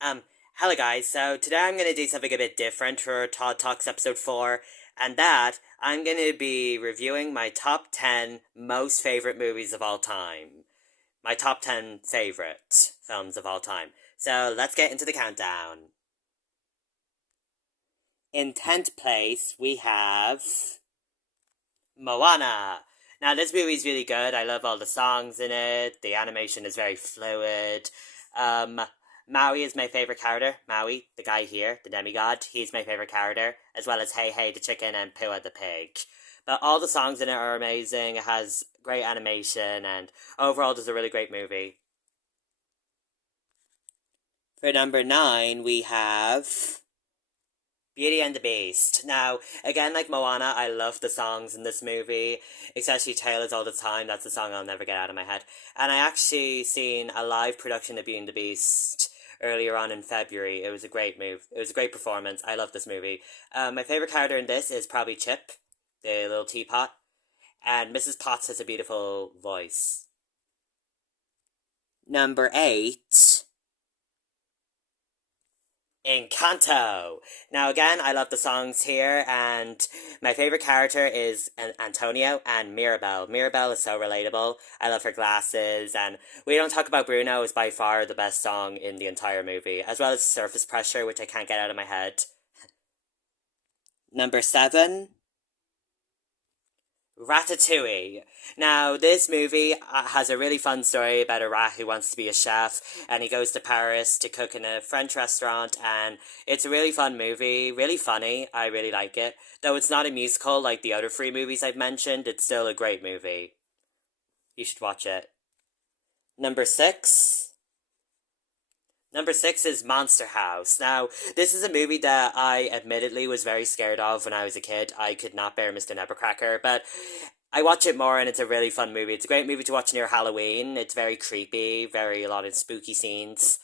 Um, Hello guys, so today I'm gonna do something a bit different for Todd Talks episode 4, and that I'm gonna be reviewing my top 10 most favorite movies of all time. My top 10 favorite films of all time. So let's get into the countdown. In 10th place, we have Moana. Now, this movie is really good. I love all the songs in it. The animation is very fluid. Um, Maui is my favorite character. Maui, the guy here, the demigod, he's my favorite character, as well as Hey Hey the chicken and Pua the pig. But all the songs in it are amazing. It has great animation, and overall, it's a really great movie. For number 9, we have Beauty and the Beast. Now, again, like Moana, I love the songs in this movie, especially Taylor's All the Time. That's a song I'll never get out of my head. And I actually seen a live production of Beauty and the Beast earlier on in February. It was a great move. It was a great performance. I love this movie. My favorite character in this is probably Chip, the little teapot. And Mrs. Potts has a beautiful voice. Number 8. Encanto. Now, again, I love the songs here, and my favorite character is Antonio and Mirabel. Mirabel is so relatable. I love her glasses, and We Don't Talk About Bruno is by far the best song in the entire movie, as well as Surface Pressure, which I can't get out of my head. Number 7. Ratatouille. Now, this movie has a really fun story about a rat who wants to be a chef, and he goes to Paris to cook in a French restaurant, and it's a really fun movie, really funny. I really like it. Though it's not a musical like the other three movies I've mentioned, it's still a great movie. You should watch it. Number 6. Number 6 is Monster House. Now, this is a movie that I admittedly was very scared of when I was a kid. I could not bear Mr. Nevercracker, but I watch it more and it's a really fun movie. It's a great movie to watch near Halloween. It's very creepy, very a lot of spooky scenes.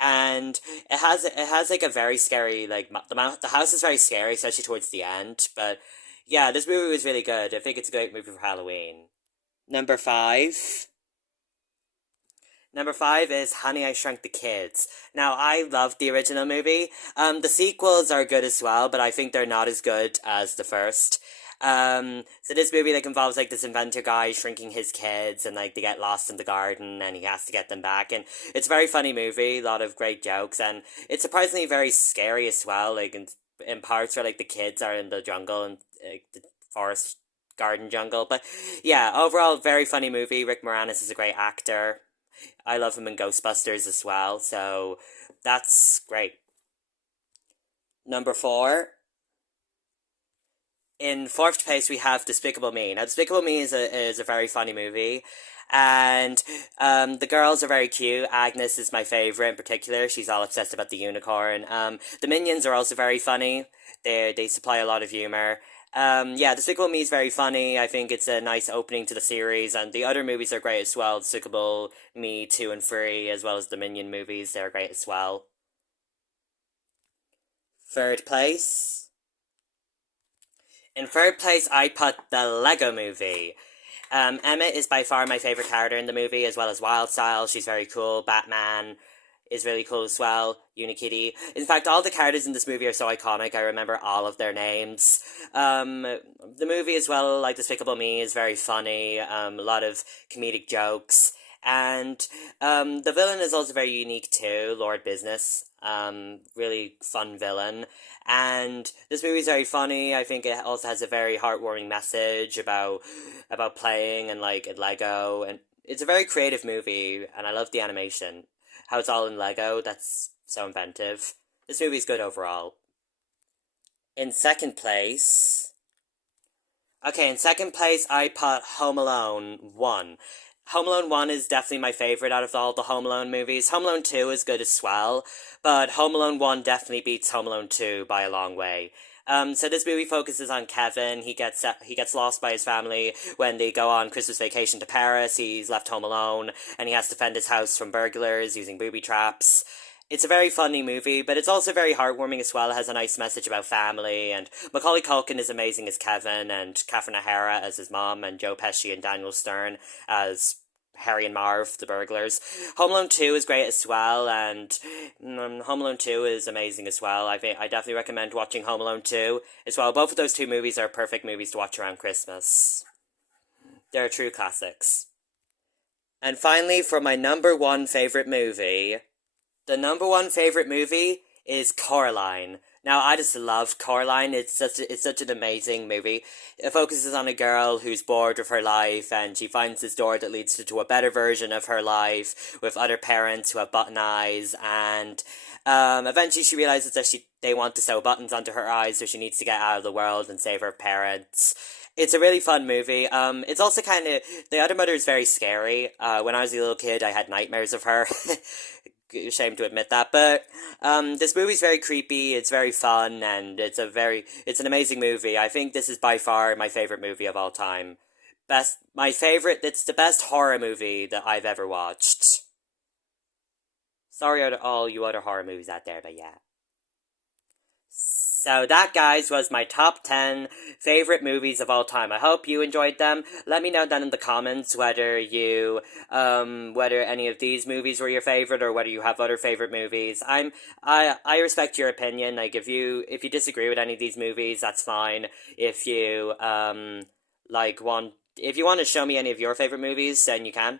And it has like a very scary the house is very scary, especially towards the end. But yeah, this movie was really good. I think it's a great movie for Halloween. Number 5. Number 5 is Honey, I Shrunk the Kids. Now, I love the original movie. The sequels are good as well, but I think they're not as good as the first. So this movie involves this inventor guy shrinking his kids, and they get lost in the garden, and he has to get them back. And it's a very funny movie, a lot of great jokes, and it's surprisingly very scary as well. In parts where the kids are in the jungle and the forest garden jungle. But yeah, overall, very funny movie. Rick Moranis is a great actor. I love him in Ghostbusters as well, so that's great. Number 4. In fourth place, we have Despicable Me. Now, Despicable Me is a very funny movie, and the girls are very cute. Agnes is my favorite in particular. She's all obsessed about the unicorn. The Minions are also very funny. They supply a lot of humor. Yeah, Despicable Me is very funny. I think it's a nice opening to the series, and the other movies are great as well. Despicable Me 2 and 3, as well as the Minion movies, they're great as well. Third place. In third place, I put the Lego Movie. Emmett is by far my favorite character in the movie, as well as Wildstyle. She's very cool. Batman is really cool as well. Unikitty. In fact, all the characters in this movie are so iconic. I remember all of their names. The movie as well, like Despicable Me, is very funny. A lot of comedic jokes. And the villain is also very unique too, Lord Business. Really fun villain. And this movie is very funny. I think it also has a very heartwarming message about playing and Lego, and it's a very creative movie. And I love the animation, how it's all in Lego. That's so inventive. This movie's good overall. In second place, okay, in second place, I put Home Alone 1. Home Alone 1 is definitely my favorite out of all the Home Alone movies. Home Alone 2 is good as well, but Home Alone 1 definitely beats Home Alone 2 by a long way. So this movie focuses on Kevin. He gets lost by his family when they go on Christmas vacation to Paris. He's left home alone, and he has to defend his house from burglars using booby traps. It's a very funny movie, but it's also very heartwarming as well. It has a nice message about family, and Macaulay Culkin is amazing as Kevin, and Catherine O'Hara as his mom, and Joe Pesci and Daniel Stern as Harry and Marv, the burglars. Home Alone 2 is great as well, and Home Alone 2 is amazing as well. I definitely recommend watching Home Alone 2 as well. Both of those two movies are perfect movies to watch around Christmas. They're true classics. And finally, for my number one favorite movie, the number one favorite movie is Coraline. Now, I just love Coraline. It's such an amazing movie. It focuses on a girl who's bored with her life, and she finds this door that leads to a better version of her life with other parents who have button eyes, and eventually she realizes that they want to sew buttons onto her eyes, so she needs to get out of the world and save her parents. It's a really fun movie. It's also kind of the other mother is very scary. When I was a little kid, I had nightmares of her. Ashamed to admit that, but this movie's very creepy. It's very fun, and it's an amazing movie. I think this is by far my favorite movie of all time. My favorite. It's the best horror movie that I've ever watched. Sorry to all you other horror movies out there, but yeah. So that, guys, was my top 10 favorite movies of all time. I hope you enjoyed them. Let me know down in the comments whether any of these movies were your favorite or whether you have other favorite movies. I respect your opinion. Like, if you disagree with any of these movies, that's fine. If you want to show me any of your favorite movies, then you can.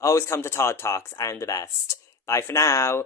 Always come to Todd Talks. I'm the best. Bye for now.